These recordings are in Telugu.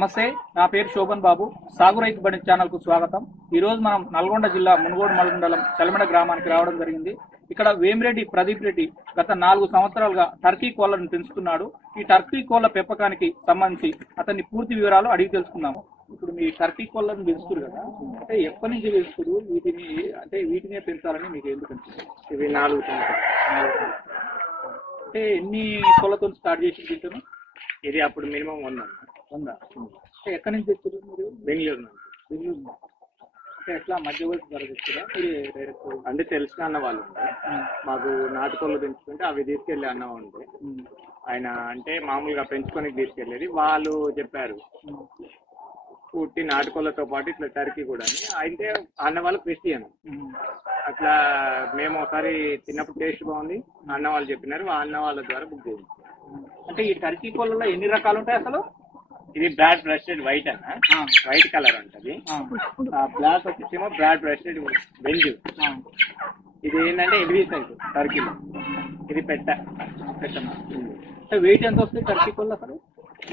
నమస్తే, నా పేరు శోభన్ బాబు. సాగు రైతు బడి ఛానల్ కు స్వాగతం. ఈ రోజు మనం నల్గొండ జిల్లా మునుగోడు మండలం చలమడ గ్రామానికి రావడం జరిగింది. ఇక్కడ వేమిరెడ్డి ప్రదీప్ రెడ్డి గత 4 సంవత్సరాలుగా టర్కీ కోళ్లను పెంచుతున్నాడు. ఈ టర్కీ కోళ్ల పెంపకానికి సంబంధించి అతన్ని పూర్తి వివరాలు అడిగి తెలుసుకున్నాము. ఇప్పుడు మీ టర్కీ కోళ్లను పెంచుతున్నారు కదా, అంటే ఎప్పటి నుంచి పెంచుతున్నారు? వీటినే పెంచాలని మీకు ఎందుకు అనిపిస్తుంది? ఇవి 4 సంవత్సరాలు. అంటే ఎన్ని కోళ్లతో స్టార్ట్ చేసి తింటాను? ఇది అప్పుడు మినిమం 100. అంటే ఎక్కడి నుంచి తెచ్చారు మీరు? బెంగళూరు నుంచి. బెంగళూరు అంటే ఎట్లా మధ్యవర్తి ద్వారా తెచ్చారా మీరు డైరెక్ట్? అంటే తెలిసిన అన్న వాళ్ళు ఉండే, మాకు నాటుకోళ్ళు పెంచుకుంటే అవి తీసుకెళ్లి అన్న ఉండే. ఆయన అంటే మామూలుగా పెంచుకొని తీసుకెళ్లేది. వాళ్ళు చెప్పారు పుట్టి నాటుకోళ్ళతో పాటు ఇట్లా టర్కీ కూడా అని. అయితే అన్న వాళ్ళు క్రిస్టియన్. అట్లా మేము ఒకసారి తిన్నప్పుడు టేస్ట్ బాగుంది, అన్న వాళ్ళు చెప్పినారు. ఆ అన్న వాళ్ళ ద్వారా బుక్ చేయింది. అంటే ఈ టర్కీ కోళ్ళలో ఎన్ని రకాలు ఉంటాయి అసలు? ఇది బ్రాడ్ బ్రెస్టెడ్ వైట్ అన్న, వైట్ కలర్ ఉంటుంది. బ్లాక్ వచ్చేసేమో బ్రాడ్ బ్రెస్టెడ్ బెంజు. ఇది ఏంటంటే ఎగ్రీ సైజ్ టర్కీలో. ఇది పెట్టనా. వెయిట్ ఎంత వస్తుంది టర్కీ కోళ్ళు అసలు?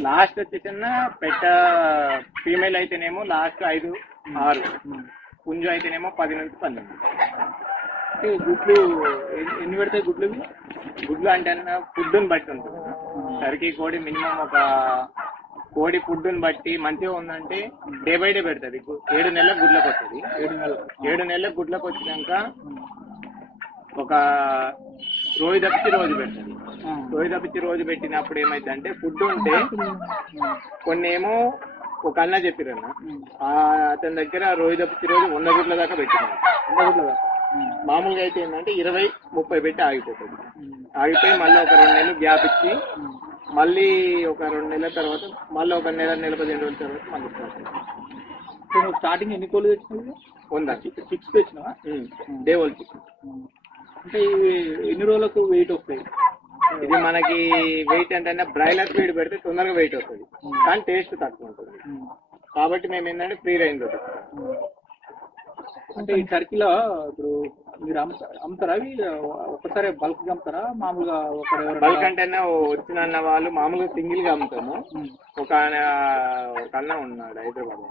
లాస్ట్ వచ్చేసిన ఫీమేల్ అయితేనేమో లాస్ట్ 5, 6, పుంజు అయితేనేమో 10 నుంచి 12. అంటే గుడ్లు ఎన్ని పెడతాయి గుడ్లు? గుడ్లు అంటే ఫుడ్ని బట్టి ఉంటుంది. టర్కీ కోడి మినిమం ఒక కోడి ఫుడ్ని బట్టి మంచిగా ఉందంటే డే బై డే పెడుతుంది. 7 నెలలకు గుడ్లకు వస్తుంది. 7 నెలలకు గుడ్లకు వచ్చినాక ఒక రోజు తప్పించి రోజు పెడుతుంది. రోజు తప్పించి రోజు పెట్టినప్పుడు ఏమైందంటే ఫుడ్ ఉంటే కొన్ని ఏమో ఒక అన్న చెప్పిరన్న, అతని దగ్గర రోజు తప్పించి రోజు 100 గుడ్ల దాకా పెట్టినాడు. 100 గుడ్ల దాకా. మామూలుగా అయితే ఏంటంటే 20-30 పెట్టి ఆగిపోతుంది. ఆగిపోయి మళ్ళీ ఒక 2 నెలలు గ్యాప్ ఇచ్చి మళ్ళీ ఒక 2 నెలల తర్వాత మళ్ళీ ఒక నెల 15 రోజుల తర్వాత మళ్ళీ స్టార్ట్. స్టార్టింగ్ ఎన్ని కోళ్ళు తెచ్చినావు? 100 6 తెచ్చినావా? Day old chicks. అంటే ఇవి ఎన్ని రోజులకు వెయిట్ వస్తాయి? ఇది మనకి వెయిట్ అంటే బ్రాయిలర్ ఫీడ్ పెడితే తొందరగా వెయిట్ వస్తుంది, కానీ టేస్ట్ తక్కువ ఉంటుంది. కాబట్టి మేము ఏంటంటే ఫ్రీ రేంజ్ దొరుకుతాం. అంటే ఈ టర్కీలో ఇప్పుడు మీరు అమ్ముతారా? అవి ఒకసారి బల్క్ గా అమ్ముతారా? మామూలుగా బల్క్ అంటే వచ్చిన అన్న వాళ్ళు మామూలుగా సింగిల్ గా అమ్ముతాము. ఒక అన్న ఉన్నాడు హైదరాబాద్.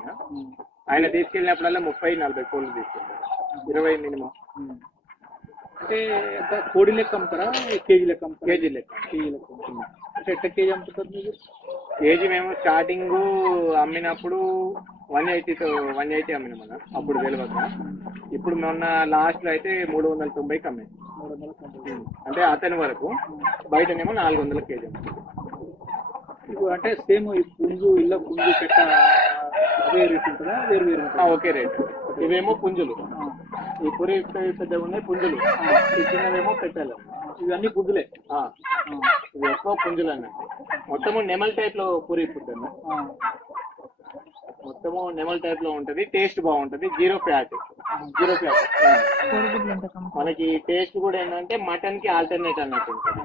ఆయన తీసుకెళ్ళినప్పుడల్లా 30-40 కోళ్ళు తీసుకెళ్తారు. 20 మినిమం. అంటే కోడి లెక్క అమ్ముతారా? కేజీ లెక్క అమ్ముతారా? కేజీ లెక్క. అంటే ఎట్లా కేజీ అమ్ముతారు మీరు? కేజీ మేము స్టార్టింగ్ అమ్మినప్పుడు 180 అమ్మినామన్నా, అప్పుడు తెలియక. ఇప్పుడు మొన్న లాస్ట్ లో అయితే 390కి అమ్మాయి. అంటే అతని వరకు. బయటనేమో 400 కేజీ. అంటే సేమ్ పుంజు పుంజు పెట్ట అదే రేట్ ఉంటుందా? వేరు ఒకే రేట్. ఇవేమో పుంజులు, ఈ పురి పెద్దగా ఉన్నాయి పుంజులు. ఈ చిన్నవేమో పెట్టాలి. ఇవన్నీ పుంజులే. ఇవి ఎక్కువ పుంజులు అన్నట్టు. మొత్తము నెమల్ టైప్ లో పూరి పుట్టాను. మొత్తము నెమల్ టైప్ లో ఉంటది. టేస్ట్ బాగుంటది. 0 ఫ్యాట్. మనకి టేస్ట్ కూడా ఏంటంటే మటన్ కి ఆల్టర్నేట్ అన్నట్టు ఉంటుంది.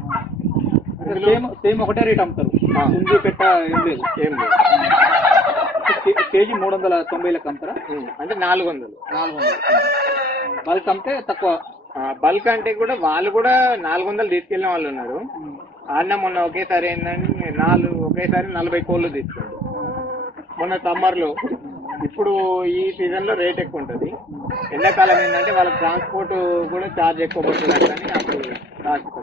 సేమ్ ఒకటే రేట్ అమ్ముతారు. పుంజు పెట్ట ఏం లేదు. కేజీ 390 లెక్క అమ్ముతారా? అంటే 400. బల్క్ అమ్మితే తక్కువ. బల్క్ అంటే కూడా వాళ్ళు కూడా 400 తీసుకెళ్ళిన వాళ్ళు ఉన్నారు. అన్న మొన్న ఒకేసారి ఏంటంటే 40 కోళ్ళు తీసుకుంటారు మొన్న సమ్మర్ లో. ఇప్పుడు ఈ సీజన్ లో రేట్ ఎక్కువ ఉంటుంది. ఎండాకాలం ఏంటంటే వాళ్ళకి ట్రాన్స్పోర్ట్ కూడా ఛార్జ్ ఎక్కువ పడుతుంది అని అప్పుడు కాస్ట్.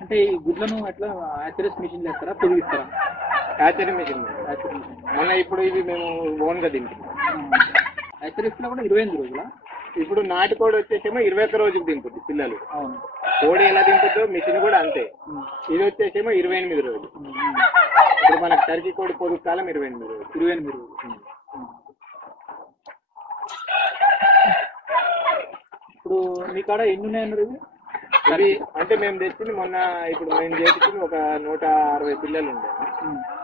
అంటే ఈ గుడ్లను ఎట్లా హ్యాచరీస్ మిషన్ వేస్తారా, పొదిగిస్తారా? Hatchery machine. మొన్న ఇప్పుడు ఇవి మేము ఓన్ గా దింపుతాం. హ్యాచరీస్ లో కూడా 28 రోజుల. ఇప్పుడు నాటుకోడి వచ్చేసేమో 21 రోజుకి దింపుద్ది పిల్లలు. అవును. కోడి ఎలా దింపుద్దో మిషన్ కూడా అంతే. ఇది వచ్చేసేమో 28 రోజులు. ఇప్పుడు మనకు టర్కీ కోడి పొదుగు కాలం 28 రోజులు. 28 రోజులు. ఇప్పుడు మీ కాడ ఎన్ని ఉన్నాయన్నారు ఇవి? అంటే మేము తెచ్చింది మొన్న, ఇప్పుడు మేము చేపించింది ఒక 160 పిల్లలు ఉండే.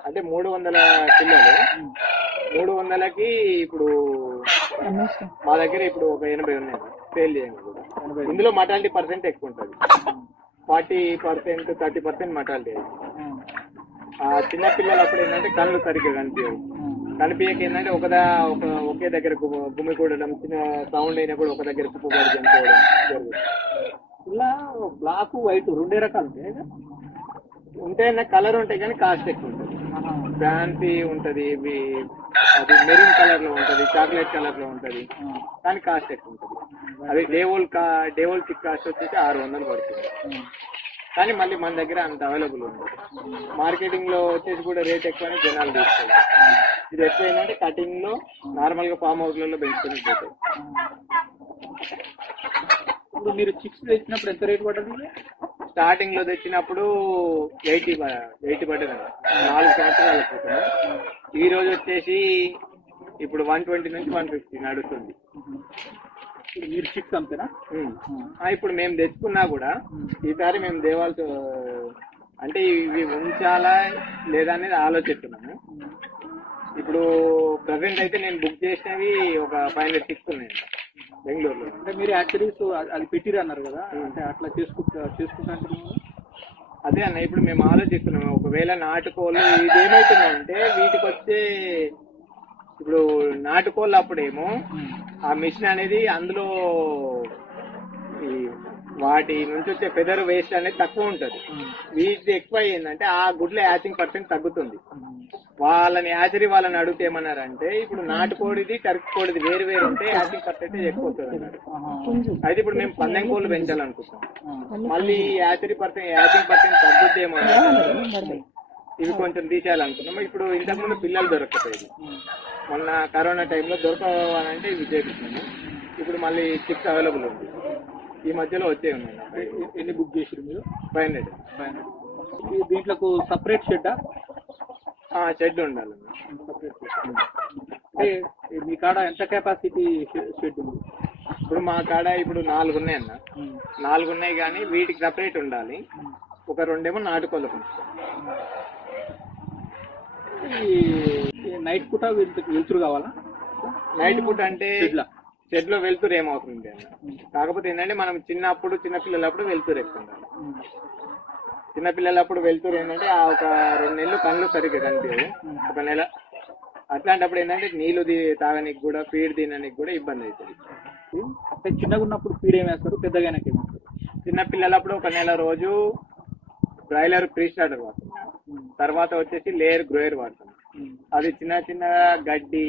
అంటే 300 పిల్లలు. 300కి ఇప్పుడు మా దగ్గర ఇప్పుడు ఒక 80 ఉన్నాయి సేల్ చేయండి కూడా. ఇందులో మటాలిటీ పర్సెంట్ ఎక్కువ ఉంటుంది. 40%, 30% మటాలిటీ. చిన్న పిల్లలు అప్పుడు ఏంటంటే కళ్ళు సరిగ్గా కనిపించక ఏంటంటే ఒకే దగ్గర గుమ్మి కూడడం, చిన్న సౌండ్ అయినా కూడా ఒక దగ్గర కుప్పబడి చనిపోవడం జరుగుతుంది. ఇలా బ్లాక్ వైట్ 2 రకాలు ఉంటాయి. ఉంటాయన్న కలర్ ఉంటాయి కానీ కాస్ట్ ఎక్కువ ఉంటుంది. ఫ్యాన్సీ ఉంటది, అది మెరూన్ కలర్ లో ఉంటది, చాక్లెట్ కలర్ లో ఉంటది, కానీ కాస్ట్ ఎక్కువ ఉంటుంది. అది డేవోల్ చిక్ కాస్ట్ వచ్చేసి 600 పడుతుంది. కానీ మళ్ళీ మన దగ్గర అంత అవైలబుల్ ఉంది. మార్కెటింగ్ లో వచ్చేసి కూడా రేట్ ఎక్కువనే జనాలు తీసుకోవాలి. ఇది ఎక్కువ ఏంటంటే కటింగ్ లో నార్మల్ గా ఫామ్ హౌస్ లలో పెంచుకుని పోతాయి. ఇప్పుడు మీరు చిక్స్ తెచ్చినప్పుడు ఎంత రేట్ పడ్డది? స్టార్టింగ్ లో తెచ్చినప్పుడు 80 పడ్డది, 4 సంవత్సరాల క్రితం. ఈ రోజు వచ్చేసి ఇప్పుడు 120 నుంచి 150 నడుస్తుంది. మీరు చిక్స్ అంతేనా? ఇప్పుడు మేము తెచ్చుకున్నా కూడా ఈసారి మేము దేవాల్సి అంటే ఇవి ఉంచాలా లేదా అనేది ఆలోచిస్తున్నాము. ఇప్పుడు ప్రజెంట్ అయితే నేను బుక్ చేసినవి ఒక 500 చిక్స్ ఉన్నాయి బెంగళూరులో. అంటే మీరు యాక్చువరీస్ అది పెట్టిరు అన్నారు కదా, అంటే అట్లా చేసుకుంటా. అదే అన్న, ఇప్పుడు మేము ఆలోచిస్తున్నాము ఒకవేళ నాటుకోళ్ళు ఇది ఏమవుతుందంటే వీటికి వచ్చే ఇప్పుడు నాటుకోళ్ళు అప్పుడేమో ఆ మిషన్ అనేది అందులో వాటి నుంచి వచ్చే ఫెదర్ వేస్ట్ అనేది తక్కువ ఉంటుంది. వీటి ఎక్కువ అయ్యిందంటే ఆ గుడ్ల హ్యాచింగ్ పర్సెంట్ తగ్గుతుంది. వాళ్ళని అడిగితే ఏమన్నారంటే ఇప్పుడు నాటుకోడిది టర్కీ కోడిది వేరు వేరు ఉంటే హ్యాచింగ్ పర్సెంటేజ్ ఎక్కువ వస్తుంది అన్నారు. అయితే ఇప్పుడు మేము పందెం కోళ్ళు పెంచాలనుకుంటాం. మళ్ళీ హ్యాచింగ్ పర్సెంట్ తగ్గుద్దేమో, ఇవి కొంచెం తీసేయాలనుకున్నాం. ఇప్పుడు ఇంతకుముందు పిల్లలు దొరకలేదు, మొన్న కరోనా టైంలో దొరకవాలంటే ఇవి చేపిస్తున్నాము. ఇప్పుడు మళ్ళీ చిక్స్ అవైలబుల్ ఉంది, ఈ మధ్యలో వచ్చే ఉన్నాయి. ఎన్ని బుక్ చేసారు మీరు? 500. దీంట్లో సపరేట్ షెడ్డా? షెడ్ ఉండాలి. అంటే మీ కాడ ఎంత కెపాసిటీ షెడ్ ఉంది? ఇప్పుడు మా కాడ ఇప్పుడు 4 ఉన్నాయన్న. 4 ఉన్నాయి కానీ వీటికి సపరేట్ ఉండాలి. ఒక 2 నాటుకోళ్ళకు. నైట్ పూట వెళ్తురు కావాలా? నైట్ పూట అంటే షెడ్ లో వెళ్తురు ఏమవుతుంది అన్న. కాకపోతే ఏంటంటే మనం చిన్నపిల్లలప్పుడు వెళ్తురు ఎక్కువ ఉండాలి. చిన్నపిల్లలప్పుడు వెళ్తురు ఏంటంటే ఒక 2 నెలలు కళ్ళు సరిగ్గా కనిపించవు, 1 నెల. అట్లాంటప్పుడు ఏంటంటే నీళ్లు తాగడానికి కూడా ఫీడ్ తినడానికి కూడా ఇబ్బంది అవుతుంది. అంటే చిన్నగా ఉన్నప్పుడు ఫీడ్ ఏమేస్తారు, పెద్దగా ఏమేస్తారు? చిన్నపిల్లలప్పుడు 1 నెల రోజు బ్రాయిలర్ ప్రీ స్టార్టర్ వాడతాం, తర్వాత వచ్చేసి లేయర్ గ్రోయర్ వాడతాం. అది చిన్న గడ్డి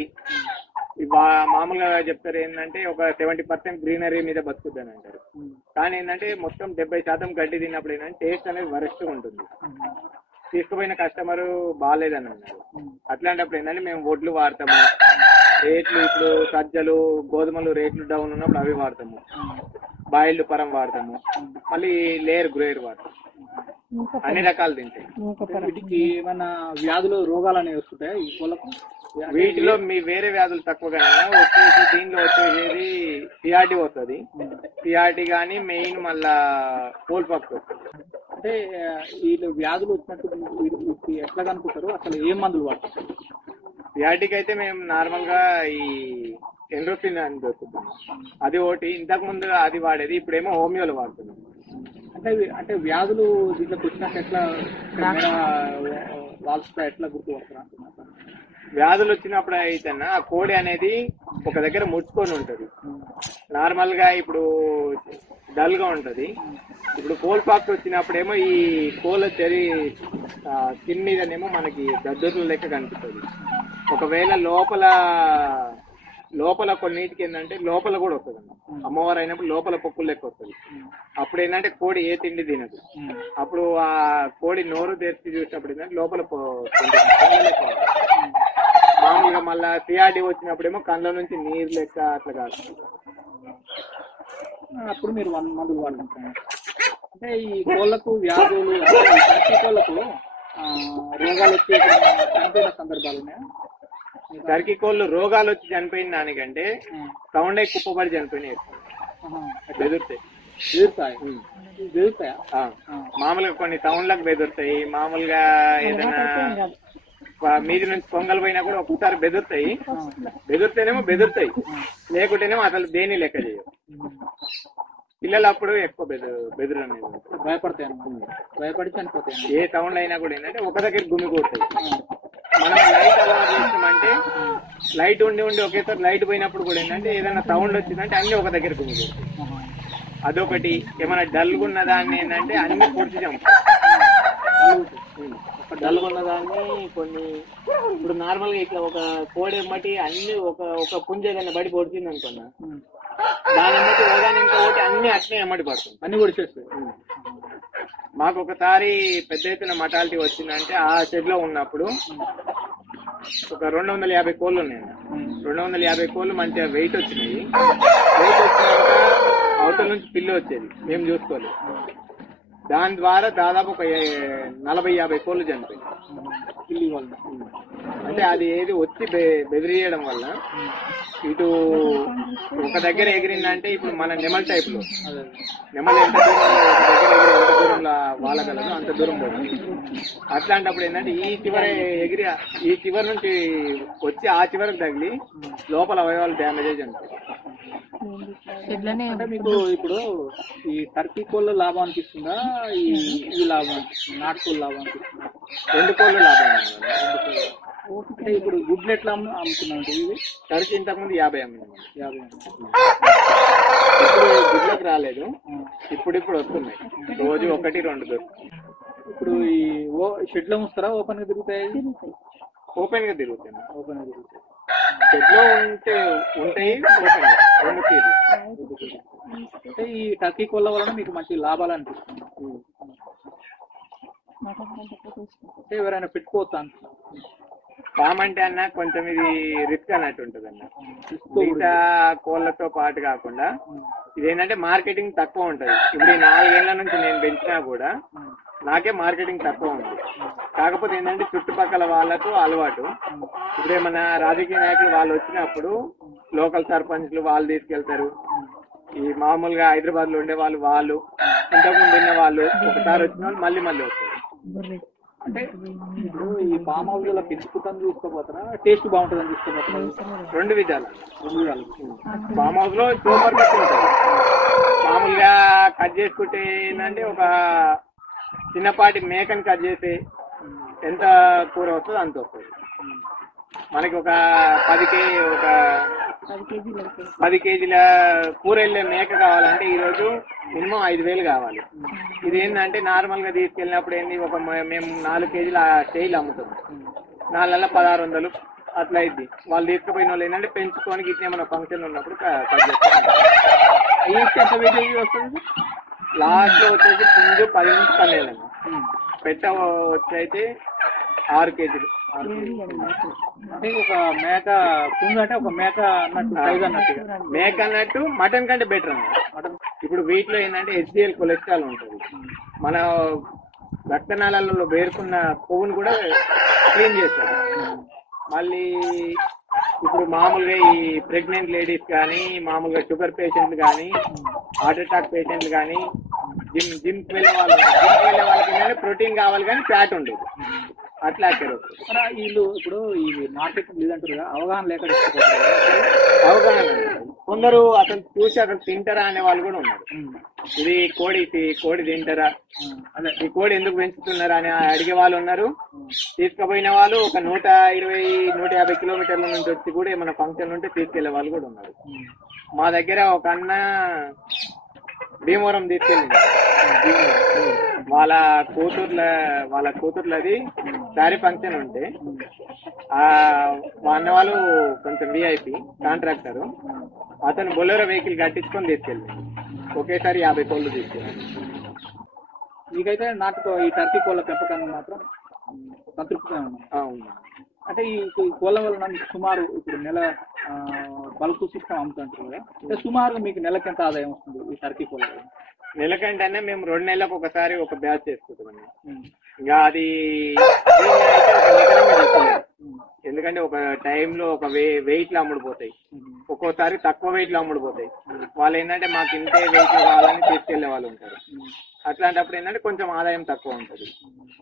మామూలుగా చెప్తారు ఏంటంటే ఒక 70% గ్రీనరీ మీద బతుకుద్దని అంటారు. కానీ ఏంటంటే మొత్తం 70% గడ్డి తిన్నప్పుడు ఏంటంటే టేస్ట్ అనేది వరస్ట్ గా ఉంటుంది. తీసుకుపోయిన కస్టమర్ బాగాలేదని అన్నారు. అట్లాంటప్పుడు ఏంటంటే మేము వడ్లు వాడతాము, రేట్లు ఇప్పుడు సజ్జలు గోధుమలు రేట్లు డౌన్ ఉన్నప్పుడు అవి వాడతాము, బాయిల్డ్ పరం వాడతాము, మళ్ళీ లేయర్ గ్రోయర్ వాడతాము. అన్ని రకాలు తింటాయి. వీటికి ఏమైనా వ్యాధులు రోగాలు అనేవి వస్తుంటాయి ఈ కోళ్ళకు? వీటిలో మీ వేరే వ్యాధులు తక్కువగా వచ్చేసి దీనిలో వచ్చేది సిఆర్టీ వస్తుంది. సిఆర్టీ కానీ మెయిన్ మళ్ళా కోల్ పాక్స్ వస్తుంది. అంటే వీళ్ళు వ్యాధులు వచ్చినట్టు ఎట్లా కనుక్కుంటారు, అసలు ఏం మందులు వాడతారు? సిఆర్టీకి అయితే మేము నార్మల్ గా ఈ ఎండ్రోఫిన్ అని దొరుకుతుంది, అది ఒకటి. ఇంతకు ముందు అది వాడేది, ఇప్పుడేమో హోమియోలో వాడుతున్నాం. అంటే వ్యాధులు దీంట్లోకి వచ్చినాక ఎట్లా వాల్స్పై ఎట్లా గుర్తుపడతారు? వ్యాధులు వచ్చినప్పుడు అయితే ఆ కోడి అనేది ఒక దగ్గర ముడుచుకొని ఉంటది. నార్మల్ గా ఇప్పుడు డల్ గా ఉంటది. ఇప్పుడు కోల్ పాక్స్ వచ్చినప్పుడేమో ఈ కోళ్ళ స్కిన్ మీదనేమో మనకి దద్దుర్ల లెక్క కనిపిస్తుంది. ఒకవేళ లోపల కొన్నిటికి ఏంటంటే లోపల కూడా వస్తుంది అన్న. అమ్మవారు అయినప్పుడు లోపల పొక్కులు లెక్క వస్తుంది. అప్పుడు ఏంటంటే కోడి ఏ తిండి తినదు. అప్పుడు ఆ కోడి నోరు తెరిచి చూసినప్పుడు ఏంటంటే లోపల మామూలుగా మళ్ళా సిఆర్డీ వచ్చినప్పుడేమో కళ్ళ నుంచి నీరు లెక్క అట్లా కాదు. అప్పుడు మీరు మందులు వాడుకుంటున్నారు. అంటే ఈ కోళ్లకు వ్యాధులు, కోళ్లకు రోగాలు వచ్చే చనిపోయిన సందర్భాలు ఉన్నాయా? టర్కీ కోళ్ళు రోగాలు వచ్చి చనిపోయిన దానికంటే సౌండ్ అయి కుప్పబడి చనిపోయినాయి. బెదురుతాయా? మామూలుగా కొన్ని సౌండ్లకు బెదురుతాయి. మామూలుగా ఏదైనా మీది నుంచి పొంగల్ పోయినా కూడా ఒక్కసారి బెదురుతేనేమో బెదురుతాయి, లేకుంటేనేమో అసలు దేని లెక్క చేయవు. పిల్లలు అప్పుడు ఎక్కువ బెదురు అనేది భయపడి చనిపోతాయి. ఏ సౌండ్ అయినా కూడా ఏంటంటే ఒక దగ్గర గుమికూడతాయి. మనం లైట్ అలవాటు చేస్తామంటే లైట్ ఉండి ఒకేసారి లైట్ పోయినప్పుడు కూడా ఏంటంటే ఏదైనా సౌండ్ వచ్చిందంటే అన్ని ఒక దగ్గర గుమికూడతాయి. అదొకటి. ఏమైనా డల్గా ఉన్న దాన్ని ఏంటంటే అన్ని పొడిచి చంపుతాయి. నల్గొన్న దాన్ని కొన్ని ఇప్పుడు నార్మల్ గా ఇట్లా ఒక కోడి ఎమ్మటి అన్ని ఒక పుంజ ఏదైనా బడి పొడిచింది అనుకున్నా, దాని ఎమ్మటి ఓదాని ఒకటి అన్ని అట్నే ఎమ్మటి పడుతుంది, అన్ని పొడిచేస్తాయి. మాకు ఒకసారి పెద్ద ఎత్తున మటాలిటీ వచ్చిందంటే ఆ షెడ్ లో ఉన్నప్పుడు ఒక 250 కోళ్ళు ఉన్నాయి. 250 కోళ్ళు మంచిగా వెయిట్ వచ్చినాయి. వెయిట్ వచ్చినాక అవతల నుంచి పిల్లి వచ్చేది, మేము చూసుకోలేదు. దాని ద్వారా దాదాపు ఒక 40-50 కోళ్ళు చనిపోయింది పిల్లి వల్ల. అంటే అది ఏది వచ్చి బెదిరియడం వల్ల ఇటు ఒక దగ్గర ఎగిరిందంటే ఇప్పుడు మన నెమల్ టైప్ లో నెమల్ ఎంత దూరంలో వాలగలదు అంత దూరం పోతుంది. అట్లాంటప్పుడు ఏంటంటే ఈ చివరి నుంచి వచ్చి ఆ చివరికి తగిలి లోపల అవయవాలు డ్యామేజ్ అంటారు. అంటే మీకు ఇప్పుడు ఈ టర్కీ కోళ్ళ లాభం అనిపిస్తుందా, ఈ లాభం అనిపిస్తుంది, నాటుకోళ్ళ లాభం అనిపిస్తుందా? 2 కోళ్ళు లాభం. అంటే ఇప్పుడు గుడ్లు ఎట్లా అమ్ముతున్నాం? ఇది టర్కీ ఇంతకుముందు 50 అమ్మినాం. 50 ఇప్పుడు గుడ్లకు రాలేదు, ఇప్పుడు వస్తున్నాయి. రోజు 1-2 దొరుకుతాయి. ఇప్పుడు ఈ షెడ్ లో ఉంచుతారా, ఓపెన్ గా తిరుగుతాయి? ఓపెన్ గా తిరుగుతాయి. ఓపెన్ గా తిరుగుతాయి. షెడ్ లో ఉంటాయి ఓపెన్ గా 2 తీరు. అంటే ఈ టర్కీ కోళ్ళ వలన మీకు మంచి లాభాలు అనిపిస్తుంది. అంటే ఎవరైనా పెట్టుకోవచ్చా? కామంటే అన్న కొంచెం ఇది రిస్క్ అన్నట్టు ఉంటుంది అన్న. మిగతా కోళ్ళతో పాటు కాకుండా ఇదేంటంటే మార్కెటింగ్ తక్కువ ఉంటది. ఇప్పుడు 4 ఏళ్ల నుంచి నేను పెంచినా కూడా నాకే మార్కెటింగ్ తక్కువ ఉంది. కాకపోతే ఏంటంటే చుట్టుపక్కల వాళ్ళకు అలవాటు. ఇప్పుడు ఏమన్నా రాజకీయ నాయకులు వాళ్ళు వచ్చినప్పుడు లోకల్ సర్పంచ్లు వాళ్ళు తీసుకెళ్తారు. ఈ మామూలుగా హైదరాబాద్ లో ఉండే వాళ్ళు ఇంతకుముందు ఉన్న వాళ్ళు ఒకసారి వచ్చిన వాళ్ళు మళ్ళీ వస్తారు. అంటే ఇప్పుడు ఈ ఫామ్ హౌస్ లో పెంచుకుంటాను చూసుకోపోతారా, టేస్ట్ బాగుంటుందని చూసుకోపోతారా? 2 విధాలు. ఫామ్ హౌస్ లో సూపర్ కట్ ఉంటుంది. మామూలుగా కట్ చేసుకుంటే ఏంటంటే ఒక చిన్నపాటి మేకని కట్ చేసి ఎంత కూర వస్తుందో అంత వస్తుంది. మనకి ఒక 10 కేజీల కూర వెళ్ళే మేక కావాలంటే ఈరోజు మినిమం 5,000 కావాలి. ఇది ఏంటంటే నార్మల్ గా తీసుకెళ్ళినప్పుడు ఏంది మేము 4 కేజీల స్టైల్ అమ్ముతున్నాం. 4 1600 అట్లా అయింది. వాళ్ళు తీసుకుపోయిన వాళ్ళు ఏంటంటే పెంచుకొని గిట్ల ఏమైనా ఫంక్షన్ ఉన్నప్పుడు కట్ చేస్తాం. లాస్ట్ లో వచ్చేసి పుంజు 10 నుంచి 12 పెట్ట వచ్చి అయితే 6 కేజీలు. అంటే ఒక మేక పుంజు అంటే ఒక మేక అన్నట్టు సైజ్ అన్నట్టు. మేక అన్నట్టు మటన్ కంటే బెటర్ అన్న. మటన్ ఇప్పుడు వీటిలో ఏంటంటే HDL కొలెస్ట్రాల్ ఉంటుంది. మన రక్తనాళాలలో పేరుకున్న కొవ్వును కూడా క్లీన్ చేస్తారు. మళ్ళీ ఇప్పుడు మామూలుగా ఈ ప్రెగ్నెంట్ లేడీస్ కానీ, మామూలుగా షుగర్ పేషెంట్లు కానీ, హార్ట్ అటాక్ పేషెంట్లు కానీ, జిమ్కి వెళ్ళే వాళ్ళకి ఏంటంటే ప్రోటీన్ కావాలి కానీ ఫ్యాట్ ఉండదు. అట్లా వీళ్ళు ఇప్పుడు ఈ మార్కెట్ లేదంటారు కదా, అవగాహన లేక అవగాహన కొందరు అతను చూసి అతను తింటారా అనే వాళ్ళు కూడా ఉన్నారు. ఇది కోడి తింటారా, అదే ఈ కోడి ఎందుకు పెంచుతున్నారా అని అడిగే వాళ్ళు ఉన్నారు. తీసుకుపోయిన వాళ్ళు ఒక 120-150 కిలోమీటర్ల నుంచి వచ్చి కూడా ఏమైనా ఫంక్షన్ ఉంటే తీసుకెళ్లే వాళ్ళు కూడా ఉన్నారు. మా దగ్గర ఒక అన్న భీమవరం తీసుకెళ్ళింది. వాళ్ళ కూతుర్లది శారీ ఫంక్షన్ ఉంటే మా అన్న వాళ్ళు కొంచెం విఐపి కాంట్రాక్టర్, అతను బొలెరో వెహికల్ కట్టించుకొని తీసుకెళ్ళింది. ఒకేసారి 50 కోళ్ళు తీసుకెళ్ళాను. మీకైతే నాటుకో ఈ టర్కీ కోళ్ళ పెంపకాన్ని మాత్రం సంతృప్తిగా ఉంది. అంటే ఈ కోళ్ళ వలన మీకు సుమారు ఇప్పుడు నెల బల్క్ సిస్టమ్ అమ్ముతుంటారు కదా, అంటే సుమారుగా మీకు నెలకి ఎంత ఆదాయం వస్తుంది ఈ టర్కీ కోళ్ళ? నెలకంటే మేము 2 నెలలకు ఒకసారి ఒక బ్యాచ్ చేసుకుంటామండి. ఇంకా అది ఎందుకంటే ఒక టైంలో ఒక వెయిట్ లో అమ్ముడుపోతాయి, ఒక్కోసారి తక్కువ వెయిట్ లో అమ్ముడుపోతాయి. వాళ్ళు ఏంటంటే మాకు ఇంతే వెయిట్ లో కావాలని తీసుకెళ్లే వాళ్ళు ఉంటారు. అట్లాంటప్పుడు ఏంటంటే కొంచెం ఆదాయం తక్కువ ఉంటుంది.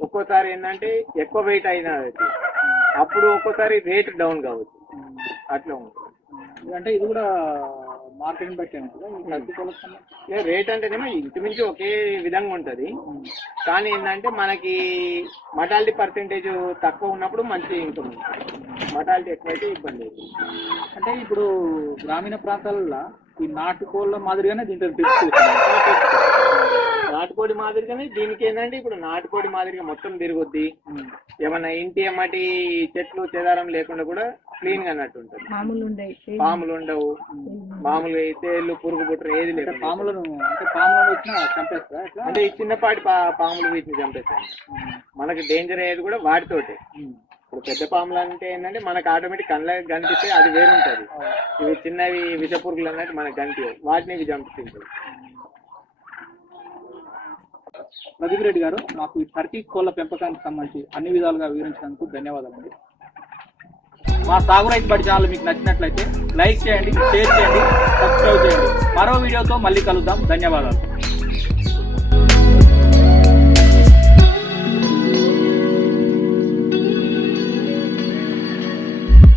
ఒక్కోసారి ఏంటంటే ఎక్కువ వెయిట్ అయినా అప్పుడు ఒక్కోసారి రేట్ డౌన్ కావచ్చు. అట్లా ఉంటుంది. అంటే ఇది కూడా మార్కెటింగ్ బట్టి రేట్ అంటేనేమో ఇంచుమించు ఒకే విధంగా ఉంటది. కానీ ఏంటంటే మనకి మటాలిటీ పర్సెంటేజ్ తక్కువ ఉన్నప్పుడు మంచి ఇన్కమ్ ఉంటుంది, మటాలిటీ ఎక్కువైతే ఇబ్బంది అవుతుంది. అంటే ఇప్పుడు గ్రామీణ ప్రాంతాలలో ఈ నాటుకోళ్ళ మాదిరిగానే దీంట్లో నాటుకోడి మాదిరిగానే దీనికి ఏంటంటే ఇప్పుడు నాటుకోడి మాదిరిగా మొత్తం తిరుగుద్ది. ఏమన్నా ఇంటి ఎమ్మటి చెట్లు చెదారం లేకుండా కూడా క్లీన్ గా అన్నట్టు ఉంటుంది. పాములు ఉండవు, మామూలుగా తేళ్లు పురుగు పుట్ర ఏది లేదు. పాములను వచ్చినా చంపేస్తా అంటే ఈ చిన్నపాటి పాములు వీటిని చంపేస్తాయి. మనకి డేంజర్ అయ్యేది కూడా వాటితోటి. ఇప్పుడు పెద్ద పాములు అంటే ఏంటంటే మనకు ఆటోమేటిక్ కళ్ళకి కనిపిస్తే అది వేరు ఉంటుంది. ఇవి చిన్నవి విష పురుగులు అన్నట్టు మనకు కనిపించవు, వాటిని ఇవి చంపుతుంటాయి. ప్రదీప్ రెడ్డి గారు, మాకు ఈ టర్కీ కోళ్ల పెంపకానికి సంబంధించి అన్ని విధాలుగా వివరించినందుకు ధన్యవాదాలండి. మా సాగు రైతు బడి ఛానల్ మీకు నచ్చినట్లయితే లైక్ చేయండి, షేర్ చేయండి, సబ్స్క్రైబ్ చేయండి. మరో వీడియోతో మళ్ళీ కలుద్దాం. ధన్యవాదాలు.